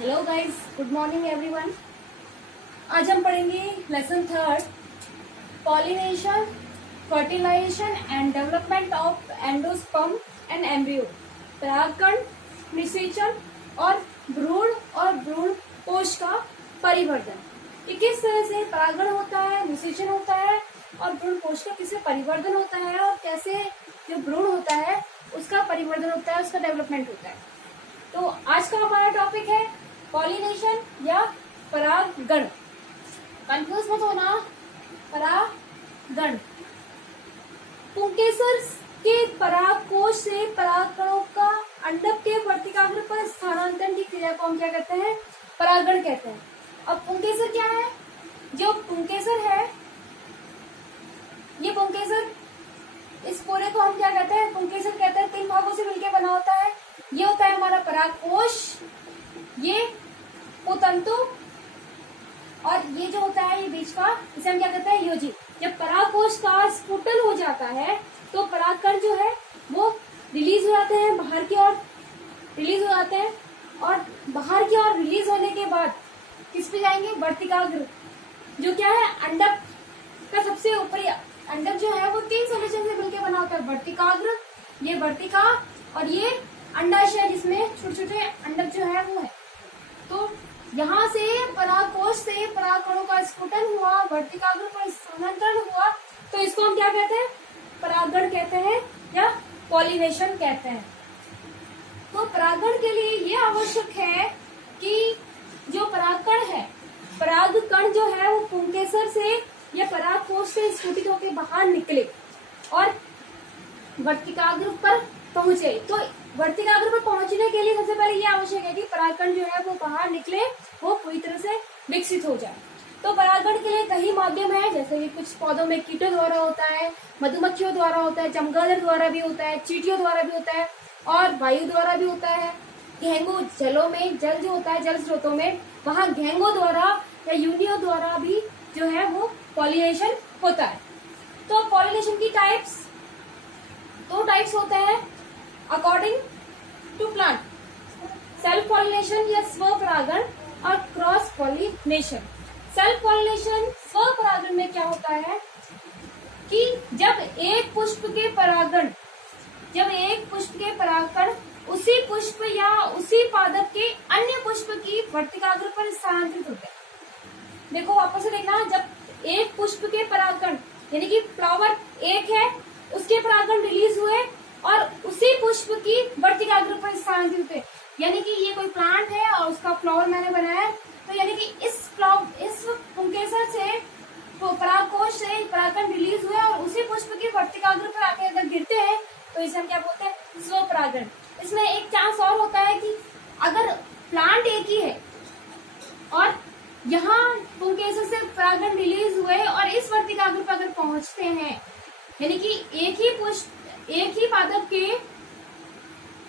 Hello guys, good morning everyone. आज हम पढ़ेंगे lesson third, pollination, fertilization and development of endosperm and embryo. परागकण, निषेचन और भ्रूण कोश का परिवर्धन। ये किस तरह से परागण होता है, निषेचन होता है और भ्रूण कोश का किससे परिवर्धन होता है और कैसे जो भ्रूण होता है उसका परिवर्धन होता है, उसका डेवलपमेंट होता है। तो आज का हमारा टॉपिक है पॉलिनेशन या परागण। कंफ्यूज मत होना। परागण पुंकेसर के परागकोश से परागकणों का अंडक के वर्तिकाग्र पर स्थानांतरण की क्रिया को हम क्या कहते हैं? परागण कहते हैं। अब पुंकेसर क्या है? जो पुंकेसर है, ये पुंकेसर, इस पूरे को हम क्या कहते हैं? पुंकेसर कहते हैं। 3 भागों से मिलकर बना होता है। ये होता है हमारा परागकोश, ये पुतंतु और ये जो होता है ये बीच का, इसे हम क्या कहते हैं? योजी। जब परागकोश का स्फुटन हो जाता है तो परागकण जो है वो रिलीज हो जाते हैं, बाहर की ओर रिलीज हो जाते हैं और बाहर की ओर रिलीज होने के बाद किस पे जाएंगे? वर्तिकाग्र, जो क्या है? अंडक का सबसे ऊपरी अंडक जो है वो 3 संरचना से मिलकर बना होता है। वर्तिकाग्र, ये वर्तिका और ये अंडाशय जिसमें छोटे छोटे अंडक जो है वो है। तो यहाँ से परागकोश से परागकणों का स्फुटन हुआ, वर्तिकाग्र पर स्थानांतरण हुआ, तो इसको हम क्या कहते हैं? परागण कहते हैं या पॉलिनेशन कहते हैं। तो परागण के लिए ये आवश्यक है कि जो परागकण है, परागकण जो है वो पुंकेसर से या परागकोश से स्फुटित होकर बाहर निकले और वर्तिकाग्र पर पहुंचे। तो वर्तिकाग्र पर पहुंचने के लिए सबसे पहले ये आवश्यक है कि परागकण जो है वो बाहर निकले, वो पूरी तरह से विकसित हो जाए। तो परागण के लिए कई माध्यम है, जैसे कि कुछ पौधों में कीटों द्वारा होता है, मधुमक्खियों द्वारा होता है, चमगादड़ द्वारा भी होता है, चींटियों द्वारा भी होता है और वायु द्वारा भी होता है। घेंगों, जलों में, जल जो होता है जल स्रोतों में, वहां घेंगों द्वारा या यूनियों द्वारा भी जो है वो पॉलिनेशन होता है। तो पॉलिनेशन की टाइप्स, 2 टाइप्स होते हैं according to plant, self pollination या स्व परागण और क्रॉस पॉलिनेशन। सेल्फ पॉलिनेशन, स्व परागण में क्या होता है कि जब एक पुष्प के परागकण उसी पुष्प या उसी पादप के अन्य पुष्प की वर्तिकाग्र पर स्थानांतरित होते हैं। देखो वापस से देखना, जब एक पुष्प के परागकण यानी कि फ्लावर एक है, उसके परागकण रिलीज हुए और उसी पुष्प की वर्तिकाग्र पर स्थानांतरित हुए, यानी कि ये कोई प्लांट है और उसका फ्लावर मैंने बनाया है, तो यानी कि इस पुंकेसर से परागकोश से परागकण रिलीज हुए और उसी पुष्प की वर्तिकाग्र पर आके अगर गिरते हैं तो इसे हम क्या बोलते हैं? स्व परागण। इसमें एक चांस और होता है कि अगर प्लांट एक ही है और यहाँ पुंकेसर से परागकण रिलीज हुए और इस वर्तिकाग्र पर अगर पहुंचते हैं, यानी कि एक ही पादप के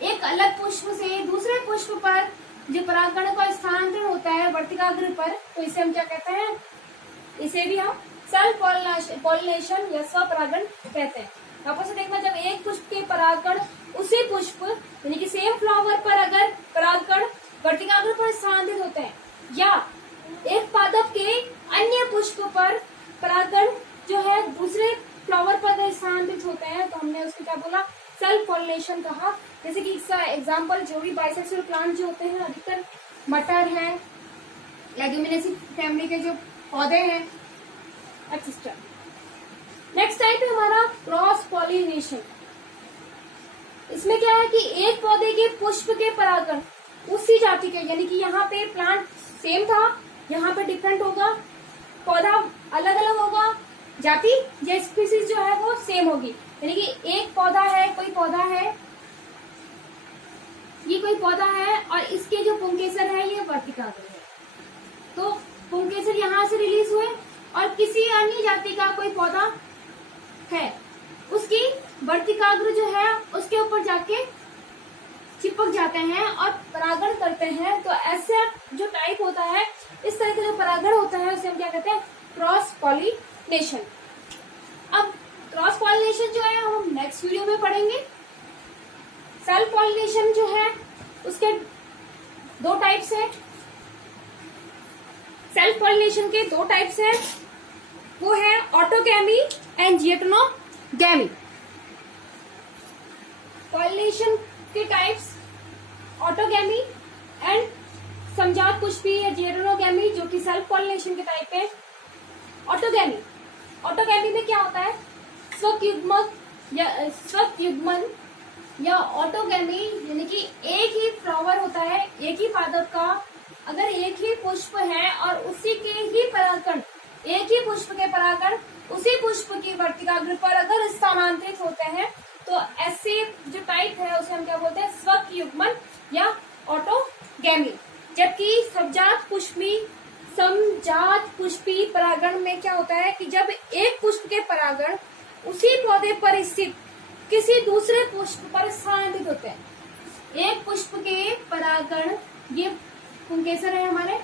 एक अलग पुष्प से दूसरे पुष्प पर जो परागकण का स्थानांतरण होता है वर्तिकाग्र पर, तो इसे हम क्या कहते हैं? इसे भी हम सेल्फ पॉलिनेशन या स्वपरागण कहते हैं। वापस से देखना, जब एक पुष्प के परागकण उसी पुष्प यानी कि सेम फ्लावर पर अगर परागकण वर्तिकाग्र पर स्थानांतरित होते हैं या एक पादप के अन्य पुष्प पर परागकण जो है दूसरे फ्लावर पर स्थानांतरित होते हैं, तो हमने उसको क्या बोला? सेल्फ पॉलिनेशन कहा। जैसे कि इसका एग्जांपल जो भी बाइसेक्सुअल प्लांट जो होते हैं, अधिकतर मटर है, लेग्यूमिनेसी फैमिली के जो पौधे हैं, एक्सेट्रा। नेक्स्ट टाइप है हमारा क्रॉस पॉलिनेशन। इसमें क्या है कि एक पौधे के पुष्प के परागकण उसी जाति के, यानी कि यहाँ पे प्लांट सेम था, यहाँ पे डिफरेंट होगा, पौधा अलग अलग होगा, जाति या स्पीसीज जो है वो सेम होगी। यानी कि एक पौधा है, कोई पौधा है, ये कोई पौधा है और इसके जो पुंकेसर है ये वर्तिकाग्र है। तो पुंकेसर यहाँ से रिलीज हुए और किसी अन्य जाति का कोई पौधा है, उसकी वर्तिकाग्र जो है उसके ऊपर जाके चिपक जाते हैं और परागण करते हैं। तो ऐसा जो टाइप होता है, इस तरह का जो परागण होता है उसे हम क्या कहते हैं? Cross pollination. अब क्रॉस पॉलिनेशन जो है हम नेक्स्ट वीडियो में पढ़ेंगे। सेल्फ पॉलिनेशन जो है उसके 2 टाइप्स है, सेल्फ पॉलिनेशन के दो टाइप्स हैं, वो है ऑटोगैमी एंड जियोटोनोगैमी। पॉलिनेशन के टाइप्स ऑटोगैमी एंड समजात पुष्पी या जियोटोनोगैमी, जो कि सेल्फ पॉलिनेशन के टाइप है। ऑटोगैमी में क्या होता है, स्वयुग्मन या ऑटोगैमी, यानी कि एक ही फ्लावर होता है, एक ही पादप का अगर एक ही पुष्प है और उसी के ही परागकण, एक ही पुष्प के परागकण उसी पुष्प की वर्तिकाग्र पर अगर स्थानांतरित होते हैं तो ऐसे जो टाइप है उसे हम क्या बोलते हैं, स्वयुग्मन या ऑटोगैमी। जबकि समजात पुष्पी परागण में क्या होता है कि जब एक पुष्प के परागण उसी पौधे पर स्थित किसी दूसरे पुष्प पर स्थानांतरित होते हैं। एक पुष्प के परागण, ये पुंकेसर है हमारे,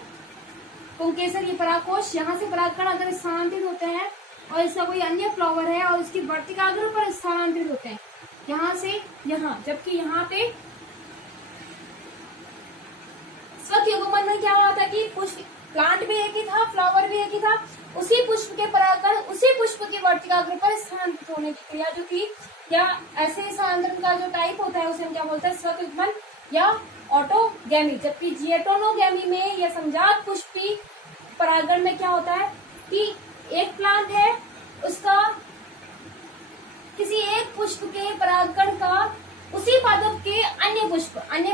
पुंकेसर ये परागकोश, यहाँ से परागकण अगर स्थानांतरित होते हैं और इसका कोई अन्य फ्लावर है और इसकी वर्तिकाग्र पर स्थानांतरित होते हैं यहाँ से यहाँ, जबकि यहाँ पे स्वयुग्मन में क्या हुआ था कि पुष्प, प्लांट भी एक ही था, फ्लावर भी एक ही था, उसी पुष्प के परागकण उसी पुष्प की वर्तिकाग्र पर स्थानांतरित होने की क्रिया जो थी, या ऐसे स्थानांतरण का जो टाइप होता है उसे हम क्या बोलते हैं, स्वयुग्मन या ऑटोगैमी। जबकि जियोटोनोगैमी में या समजात पुष्पी परागण में क्या होता है कि एक प्लांट है, उसका किसी एक पुष्प के परागकण का उसी पादप के अन्य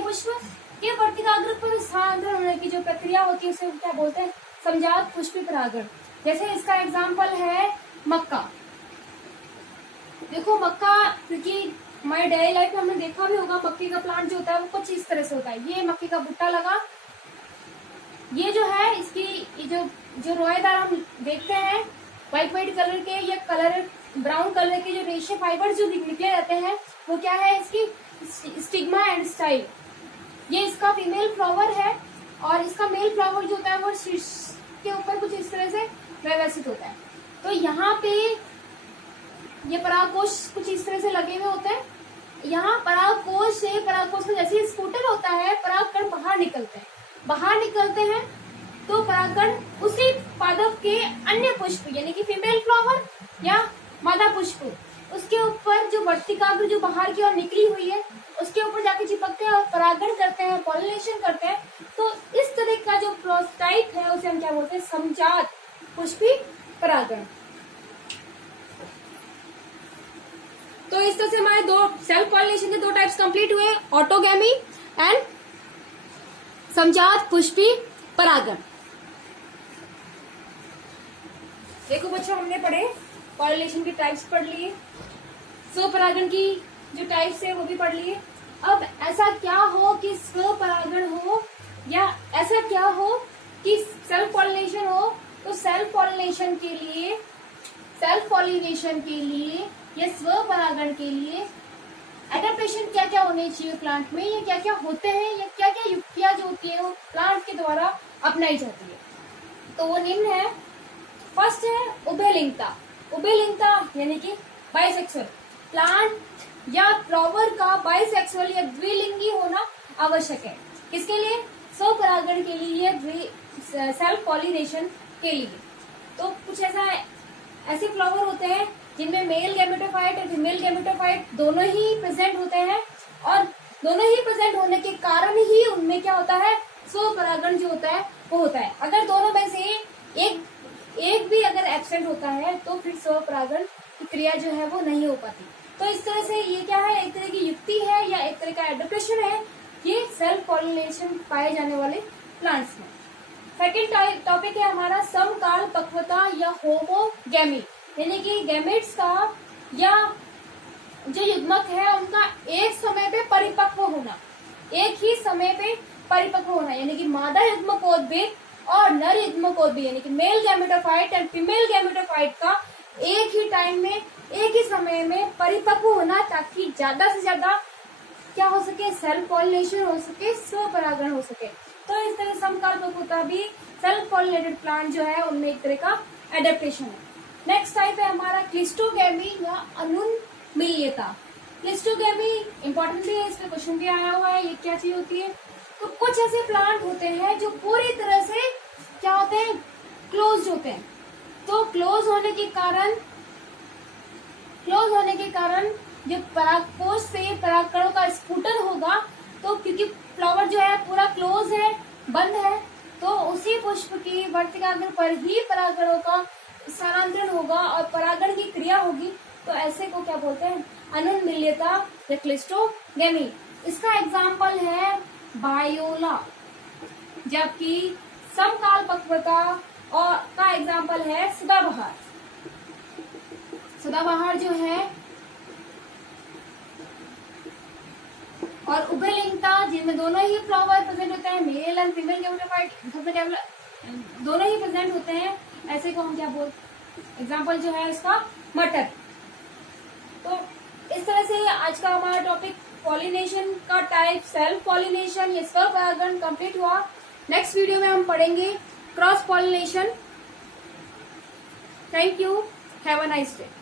पुष्प के वर्तिकाग्र पर स्थानांतरण होने की जो प्रक्रिया होती है उसे क्या बोलते हैं, समजात पुष्पी परागण। जैसे इसका एग्जाम्पल है मक्का। देखो मक्का, क्योंकि हमारे डेली लाइफ में हमने देखा भी होगा, मक्के का प्लांट जो होता है वो कुछ इस तरह से होता है। ये मक्के का भुट्टा लगा, ये जो है इसकी जो रोएदार हम देखते हैं व्हाइट कलर के या ब्राउन कलर के जो रेशे फाइबर जो निकले रहते हैं वो क्या है, इसकी स्टिग्मा एंड स्टाइल। ये इसका फीमेल फ्लावर है और इसका मेल फ्लावर जो होता है वो शीर्ष के ऊपर कुछ इस तरह से व्यवस्थित होता है। तो यहाँ पे ये परागकोश कुछ इस तरह से लगे हुए होते हैं। यहाँ परागकोश में जैसे ही स्फुटन होता है परागकण बाहर निकलते हैं तो परागकण उसी पादप के अन्य पुष्प यानी कि फीमेल फ्लावर या मादा पुष्प, उसके ऊपर जो वर्तिकाग्र जो बाहर की ओर निकली हुई है उसके ऊपर जाके चिपकते हैं और परागण करते हैं, पॉलिनेशन करते हैं। तो इस तरह का जो टाइप है उसे हम क्या बोलते हैं, समजात पुष्पी परागण। तो इस तरह से हमारे दो सेल्फ पॉलिनेशन के दो टाइप्स कंप्लीट हुए, ऑटोगैमी एंड समजात पुष्पी परागण। देखो बच्चों, हमने पढ़े पॉलिनेशन के टाइप्स पढ़ लिए, स्वपरागण की जो टाइप्स है वो भी पढ़ लिए। अब ऐसा क्या हो कि स्वपरागण हो या ऐसा क्या हो कि सेल्फ पॉलिनेशन हो, तो सेल्फ पॉलिनेशन के लिए या स्वपरागण के लिए एडेप्टेशन क्या क्या होने चाहिए प्लांट में, या क्या क्या होते हैं, या क्या क्या युक्तियां जो होती है वो प्लांट के द्वारा अपनाई जाती है। तो वो निम्न है। फर्स्ट है उभयलिंगता यानी कि बाइसेक्सुअल। प्लांट या फ्लावर का बाइसेक्सुअल या द्विलिंगी होना आवश्यक है। किसके लिए? स्वपरागण के लिए, सेल्फ पॉलिनेशन के लिए। तो कुछ ऐसे फ्लावर होते हैं जिनमें मेल गैमेटोफाइट और फीमेल गैमेटोफाइट दोनों ही प्रेजेंट होते हैं, और दोनों ही प्रेजेंट होने के कारण ही उनमें क्या होता है, स्वपरागण जो होता है वो होता है। अगर दोनों में से एक भी अगर एब्सेंट होता है तो फिर स्वपरागण की क्रिया जो है वो नहीं हो पाती। तो इस तरह से ये क्या है, एक तरह की युक्ति है या एक तरह का एडप्टेशन है ये सेल्फ पॉलिनेशन पाए जाने वाले प्लांट्स में। सेकेंड टॉपिक है हमारा समकाल पक्वता या होमोगैमी, यानी कि गैमेट्स का या जो युग्मक है उनका एक समय पे परिपक्व होना, एक ही समय पे परिपक्व होना, यानी कि मादा युग्मकोद्भिद और नर युग्मकोद्भिद यानी कि male gametophyte and female gametophyte का एक ही टाइम में, एक ही समय में परिपक्व होना, ताकि ज्यादा से ज्यादा क्या हो सके, सेल्फ पॉलिनेशन हो सके, स्वपरागण हो सके। तो इस तरह समकाल पक्वता भी सेल्फ पॉलिनेटेड प्लांट जो है उनमें एक तरह का एडेप्टेशन है। नेक्स्ट टाइप है हमारा क्लिस्टोगैमी या अनुन्मील्यता। क्लिस्टोगैमी इंपॉर्टेंट भी है, इसमें क्वेश्चन भी आया हुआ है, ये क्या चीज होती है। तो कुछ ऐसे प्लांट होते हैं जो पूरी तरह से क्या होते हैं, क्लोज होते हैं। तो क्लोज होने के कारण जो परागकोश से परागकणों का स्फुटन होगा, तो क्योंकि फ्लावर जो है पूरा क्लोज है, बंद है, तो उसी पुष्प की वर्तिकाग्र पर ही परागकणों का स्थानांतरण होगा और परागण की क्रिया होगी। तो ऐसे को क्या बोलते हैं, अनुन्मील्यता या क्लिस्टोगेमी। इसका एग्जाम्पल है बायोला, जबकि समकाल पक्वता और का एग्जाम्पल है सदाबहार। सदाबहार जो है और उभयलिंगता, जिनमें दोनों ही फ्लावर प्रेजेंट होते हैं, मेल एंड फीमेल गेमेटोफाइट दोनों ही प्रेजेंट होते हैं, ऐसे को हम क्या बोलते, एग्जाम्पल जो है इसका मटर। तो इस तरह से आज का हमारा टॉपिक पॉलिनेशन का टाइप, सेल्फ पॉलिनेशन, ये स्व परागण कंप्लीट हुआ। नेक्स्ट वीडियो में हम पढ़ेंगे cross pollination. Thank you, have a nice day.